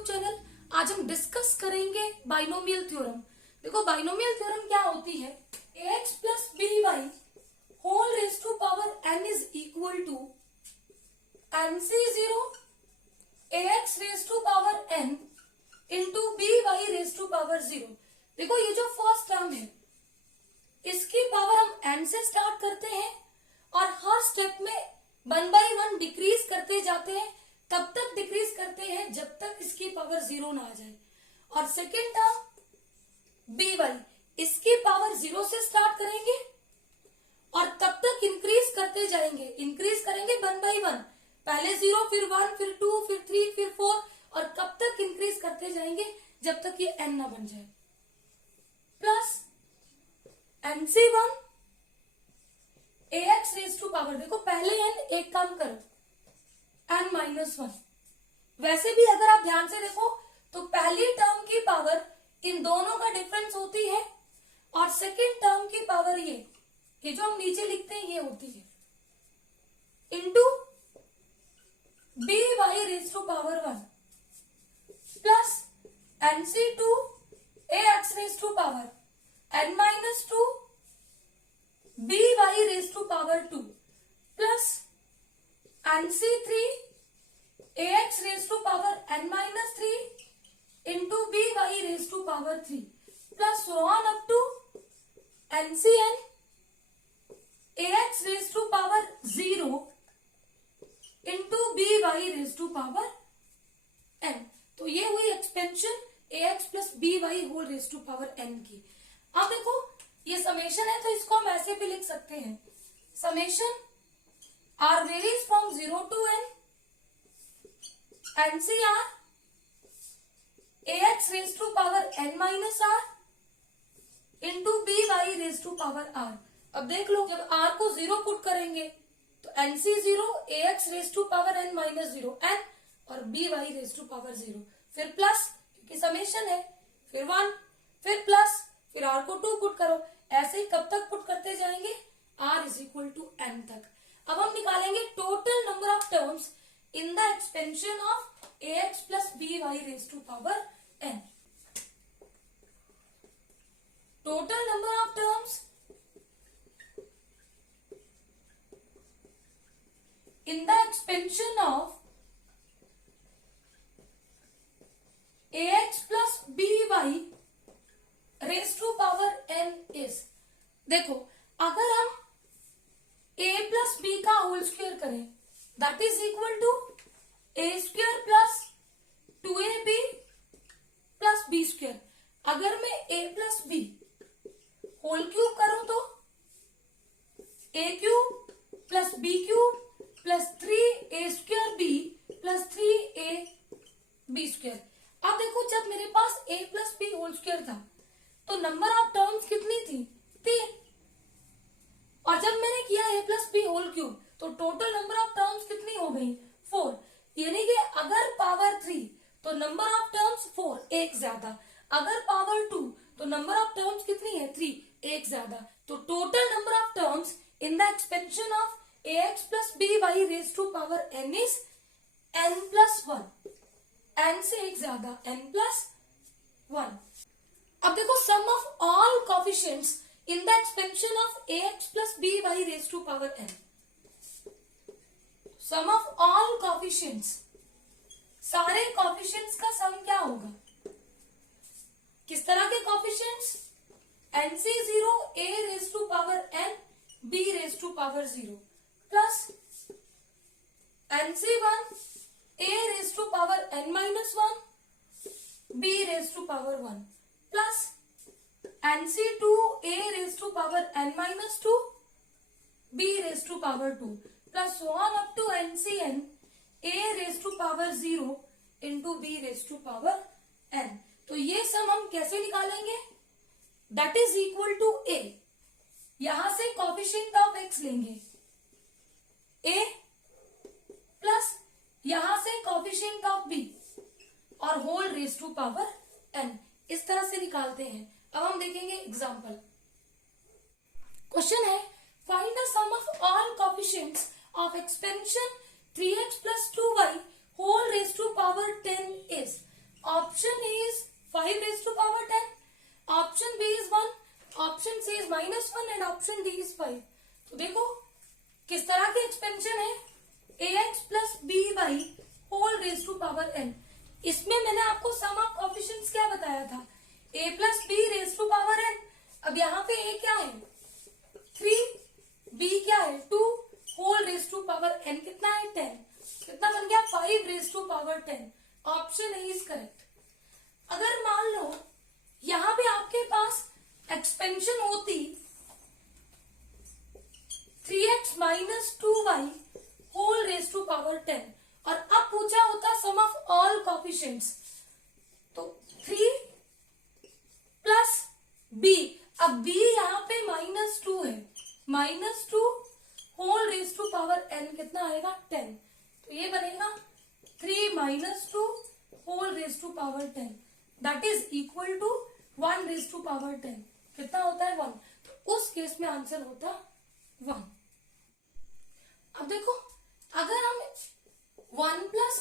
YouTube channel. आज हम discuss करेंगे बाइनोमियल थ्योरम। देखो बाइनोमियल थ्योरम क्या होती है, ax plus B y whole raise to power n is equal to MC0 ax raise to power n into b Y raise to power 0। देखो ये जो फर्स्ट टर्म है इसकी पावर हम n से स्टार्ट करते हैं और हर स्टेप में 1 by 1 डिक्रीज करते जाते हैं, तब तक डिक्रीज करते हैं जब तक इसकी पावर 0 ना आ जाए। और सेकेंड टर्म बी वाई, इसकी पावर 0 से स्टार्ट करेंगे और तब तक इंक्रीज करते जाएंगे, इंक्रीज करेंगे 1 by 1, पहले 0 फिर 1 फिर 2 फिर 3 फिर 4 और कब तक इंक्रीज करते जाएंगे जब तक ये n ना बन जाए। Plus MC1 ax raise to power, देखो पहले n एक काम करो n माइनस 1। वैसे भी अगर आप ध्यान से देखो तो पहली टर्म की पावर इन दोनों का डिफरेंस होती है और सेकेंड टर्म की पावर ये जो हम नीचे लिखते हैं ये होती है into b Y raise to power 1 plus MC2 ax raise to power n minus 2 b Y raise to power 2 plus MC3 ax raise to power n minus 3 into b Y raise to power 3 plus one up to NCn ax raise to power 0 into b Y raise to power n। तो ये हुई expansion ax plus B y whole raise to power n की। अब देखो ये summation है तो इसको हम ऐसे भी लिख सकते हैं, summation r varies from 0 to n NCR ax raise to power n minus r into b Y raise to power r। अब देख लो जब r को 0 पुट करेंगे तो NC0 ax raise to power n minus 0 n और b Y raise to power 0, फिर plus क्योंकि summation है, फिर 1 फिर प्लस फिर r को 2 पुट करो, ऐसे ही कब तक पुट करते जाएंगे r is equal to n तक। अब हम निकालेंगे total number of terms in the expansion of ax plus B Y raise to power n। Total number of terms in the expansion of ax plus by raised to power n is, देखो अगर हम a plus b का whole square करें that is equal to a square plus 2ab plus b square. अगर मैं a plus b whole cube करूं तो a cube plus b cube plus 3a square b plus 3a b square. अब देखो जब मेरे पास a plus b whole square था तो नंबर ऑफ टर्म्स कितनी थी 3, और जब मैंने किया a plus b whole cube तो टोटल नंबर ऑफ टर्म्स कितनी हो गई 4। यानी कि अगर पावर 3 तो नंबर ऑफ टर्म्स 4 एक ज्यादा, अगर पावर 2 तो नंबर ऑफ टर्म्स कितनी है 3 एक ज्यादा। तो total number of terms in the expansion of ax plus B Y raise to power n is n plus 1, n से एक ज्यादा n प्लस 1। अब देखो sum of all coefficients in the expansion of ax plus B Y raise to power n। Sum of all coefficients, सारे coefficients का sum क्या होगा, किस तरह के coefficients NC0 a raise to power n b raise to power 0 plus NC1 a raise to power n minus 1 b raise to power 1 plus NC2 a raise to power n minus 2 b raise to power 2 plus 1 up to NCn a raise to power 0 into b raise to power n। तो ये sum हम कैसे निकालेंगे, that is equal to a, यहां से coefficient of x लेंगे a plus यहां से कोफिशिएंट ऑफ b और whole raise to power n, इस तरह से निकालते हैं। अब हम देखेंगे एग्जांपल। क्वेश्चन है find the sum of all coefficients of expansion 3x plus 2y whole raised to power 10 is। Power n। इसमें मैंने आपको सम ऑफ कोएफिशिएंट्स क्या बताया था, a plus b raise to power n। अब यहाँ पे a क्या है 3, b क्या है 2, whole raise to power n कितना है 10, कितना बन गया 5 raise to power 10। Option A is correct. अगर मान लो यहां पे आपके पास एक्सपेंशन होती 3x minus 2y whole raise to power 10 और अब पूछा होता सम ऑफ ऑल कोएफिशिएंट्स, तो 3 प्लस b, अब b यहाँ पे -2 है, -2 whole raise to power n कितना आएगा 10, तो ये बनेगा 3 minus 2 whole raise to power 10 that is equal to 1 raise to power 10, कितना होता है 1, तो उस केस में आंसर होता 1। अब देखो अगर हम 1 plus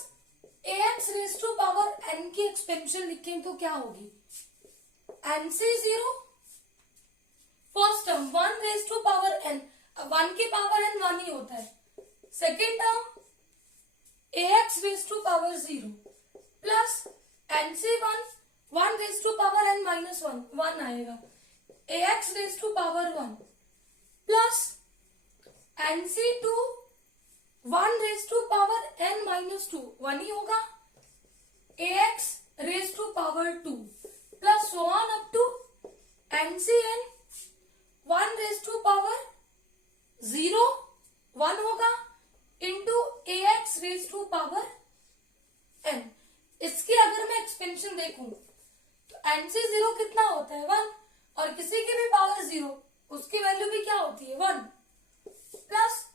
ax raise to power n की एक्सपेंशन लिखें तो क्या होगी, nc0 first term 1 raise to power n, 1 की पावर n 1 ही होता है, second term ax raise to power 0 plus nc1 1 raise to power n minus 1 आएगा, ax raise to power 1 plus nc2 1 raise to power n minus 2 1 ही होगा, ax raise to power 2 plus so on up to ncn 1 raise to power 0 1 होगा into ax raise to power n। इसकी अगर मैं expansion देखूं तो nc0 कितना होता है 1 और किसी की भी पावर 0 उसकी वैल्यू भी क्या होती है 1 प्लस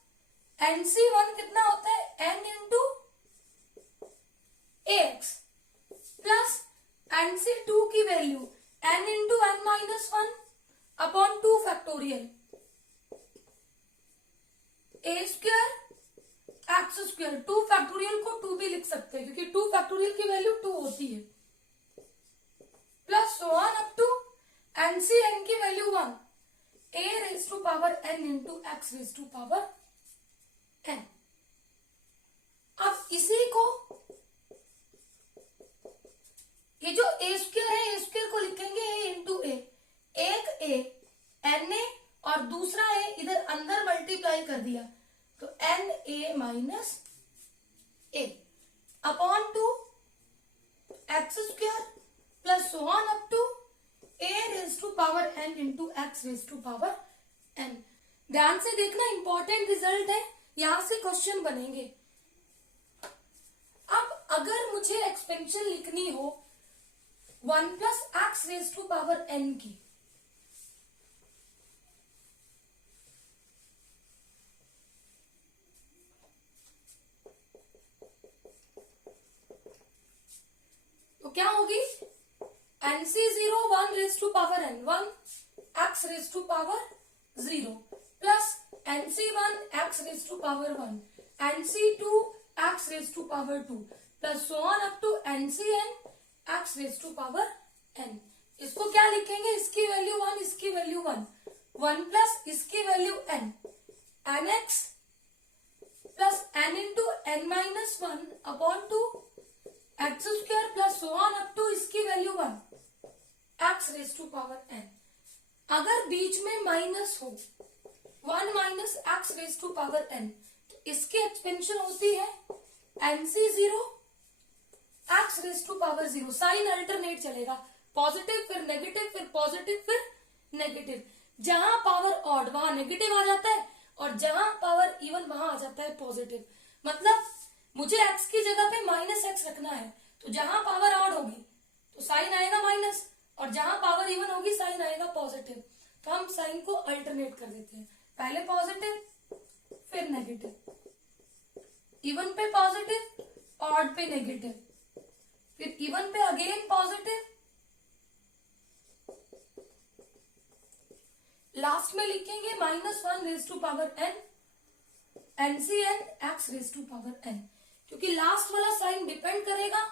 nc1 कितना होता है n into ax plus nc2 की value n into n minus 1 upon 2 factorial a square x square, 2 factorial को 2 भी लिख सकते हैं क्योंकि 2 फैक्टोरियल की वैल्यू 2 होती है, plus so on up to NCN की value 1 a raise to power n into x raise to power n। अब इसी को ये जो a स्क्वायर है a स्क्वायर को लिखेंगे a इंटू a, एक a n a और दूसरा a इधर अंदर मल्टीप्लाई कर दिया तो n a minus a upon two x square plus so on up to a raise to power n into x raise to power n. ध्यान से देखना इंपॉर्टेंट रिजल्ट है, यहां से क्वेश्चन बनेंगे। अब अगर मुझे एक्सपेंशन लिखनी हो 1 plus x raise to power n की, तो क्या होगी nc0 1 raise to power n 1 x raise to power 0 plus nc1 x raise to power 1 nc2 x raise to power 2 plus so on up to ncn x raise to power n। इसको क्या लिखेंगे, इसकी value 1 इसकी value 1 1 plus इसकी value n nx plus n into n minus 1 upon 2 X square plus so on up to इसकी value 1 X raise to power n। अगर बीच में माइनस हो 1 minus X raise to power n तो इसकी expansion होती है nc0 X raise to power 0, sign alternate चलेगा, पॉजिटिव फिर नेगेटिव फिर पॉजिटिव फिर नेगेटिव, जहां पावर ऑड वहां नेगेटिव आ जाता है और जहां पावर इवन वहां आ जाता है पॉजिटिव। मतलब मुझे x की जगह पे माइनस एक्स रखना है तो जहां पावर ऑड होगी तो साइन आएगा माइनस और जहां पावर इवन होगी साइन आएगा पॉजिटिव, तो हम साइन को अल्टरनेट कर देते हैं, पहले पॉजिटिव फिर नेगेटिव, इवन पे पॉजिटिव ऑड पे नेगेटिव फिर इवन पे अगेन पॉजिटिव, लास्ट में लिखेंगे -1 raise to power n n c n x raise to power n, क्योंकि लास्ट वाला साइन डिपेंड करेगा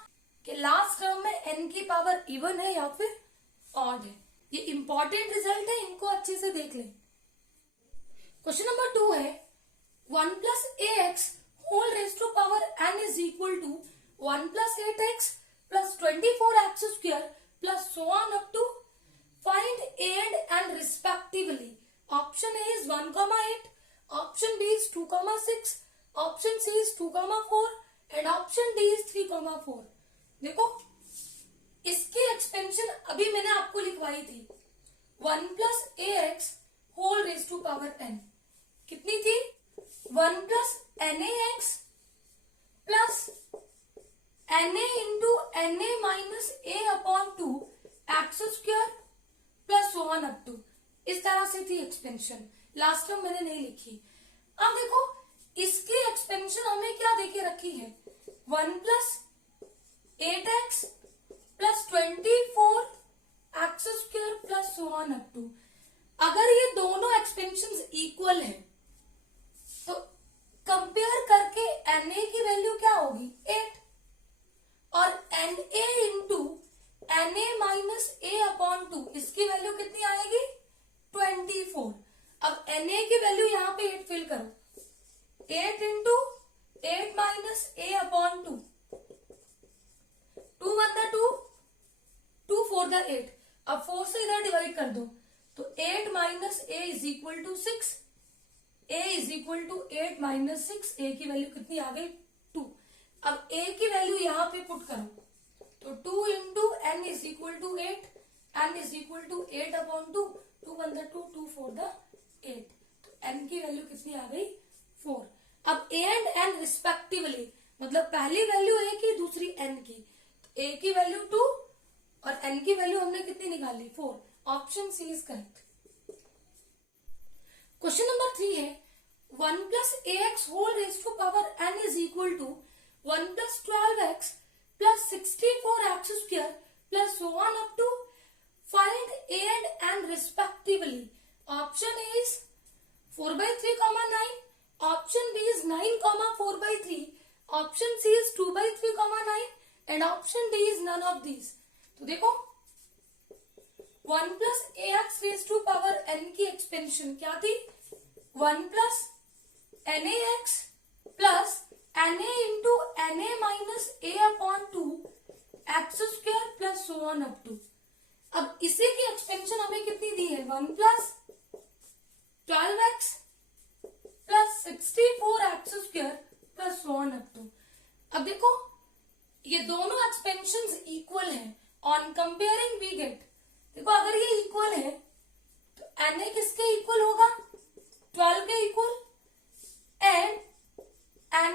कि लास्ट टर्म में n की पावर इवन है या फिर ऑड है। ये इंपॉर्टेंट रिजल्ट है, इनको अच्छे से देख लें। क्वेश्चन नंबर 2 है 1 plus a x whole raise to power n is equal to 1 plus plus 8x plus 24x square plus so on up to find a and n respectively. Option A is 1, 8, option B is 2, 6, option C is 2, 4 and option D is 3, 4. देखो इसकी expansion अभी मैंने आपको लिखवाई थी 1 plus ax whole raised to power n. कितनी थी? 1 plus nax plus na into na minus a upon 2 x square plus so on up to. इस तरह से थी एक्सपेंशन. लास्ट टाइम मैंने नहीं लिखी. अब देखो इसकी एक्सपेंशन हमें क्या देके रखी है? 1 plus 8x plus 24 x square plus so on up to. अगर ये दोनों एक्सपेंशन इक्वल है तो कंपेयर करके na की वैल्यू क्या होगी? 8 और na into na minus a upon 2 इसकी वैल्यू कितनी आएगी? 24. अब na की वैल्यू यहाँ पे 8 फिल करो. 8 इंटू 8 माइनस a अपॉन 2. 2 1 2, 2 4 8. अब 4 से इधर डिवाइड कर दो तो 8 minus a is equal to 6. a is equal to 8 minus 6. a की वैल्यू कितनी आ गई? 2. अब a की वैल्यू यहाँ पे पुट करो तो 2 into n is equal to 8. n is equal to 8 upon 2. 2 1 2, 2 4 8. तो n की वैल्यू कितनी आ गई? 4. अब a एंड n रिस्पेक्टिवली मतलब पहली वैल्यू a की दूसरी n की. तो a की वैल्यू 2 और n की वैल्यू हमने कितनी निकाली? 4. Option C is correct. Question number 3 है 1 plus ax whole raised to power n is equal to 1 plus 12x plus 64x square plus so on up to find a and n respectively. Option A is 4 by 3, 9. Option B is 9, 4 by 3. Option C is 2 by 3, 9 and option D is none of these. तो देखो 1 plus ax raised to power n की expansion क्या थी? 1 plus nax plus na into na minus a upon 2 x square plus so on up to. अब इसी की expansion हमें कितनी दी है? 1 plus 12x plus 64x square plus so on up to. अब देखो ये दोनों एक्सपेंशन इक्वल है. On comparing we get. देखो अगर ये इक्वल है तो na किसके इक्वल होगा? 12 के equal. And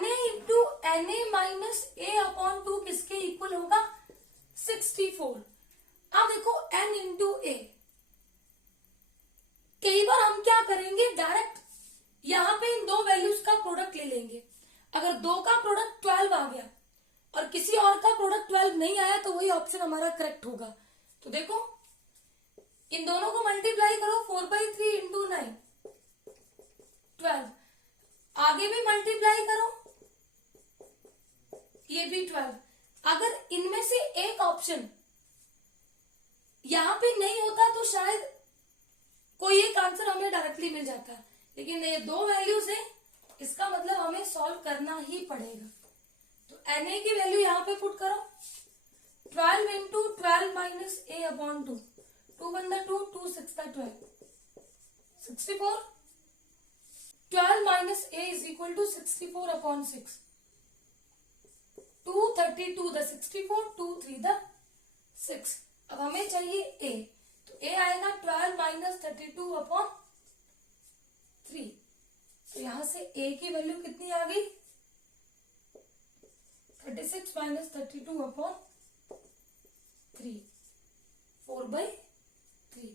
na into na minus a upon 2 किसके इक्वल होगा? 64. अब देखो n इंटू a. कई बार हम क्या करेंगे डायरेक्ट यहां पे इन दो वैल्यूज का प्रोडक्ट ले लेंगे. अगर 2 का प्रोडक्ट 12 आ गया और किसी और का प्रोडक्ट 12 नहीं आया तो वही ऑप्शन हमारा करेक्ट होगा. तो देखो इन दोनों को मल्टीप्लाई करो 4 by 3 इंटू 9 12. आगे भी मल्टीप्लाई करो ये भी 12. अगर इनमें से एक ऑप्शन यहां पे नहीं होता तो शायद कोई एक आंसर हमें डायरेक्टली मिल जाता है. लेकिन ये दो वैल्यूज है इसका मतलब हमें सॉल्व करना ही पड़ेगा. तो na की वैल्यू यहाँ पे पुट करो 12 into 12 minus a upon 2. 2 1 2, 2 6 12. 64. 12 minus a is equal to 64 upon 6. 2 32 the 64, 2 3 the 6. अब हमें चाहिए a. तो a आएगा 12 minus 32 upon 3. तो यहां से a की वैल्यू कितनी आ गई? 36 minus 32 upon 3. 4 by 3.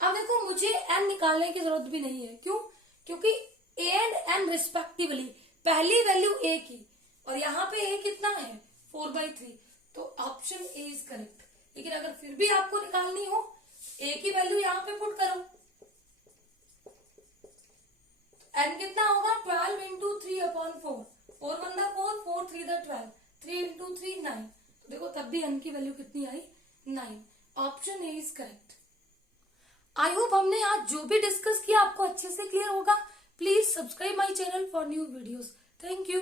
अब देखो मुझे n निकालने की जरूरत भी नहीं है. क्यों? क्योंकि a एंड n रिस्पेक्टिवली पहली वैल्यू a की और यहाँ पे a कितना है? 4 by 3. तो ऑप्शन a इज करेक्ट. लेकिन अगर फिर भी आपको निकालनी हो a की वैल्यू यहाँ पे पुट करो. n कितना होगा? 12 इंटू 3 अपॉन 4. 4 1 4, 4 3 12. 3 इंटू 3 9. तो देखो तब भी n की वैल्यू कितनी आई? 9. Option A is correct. I hope हमने आज जो भी डिस्कस किया आपको अच्छे से क्लियर होगा. Please subscribe my channel for new videos. Thank you.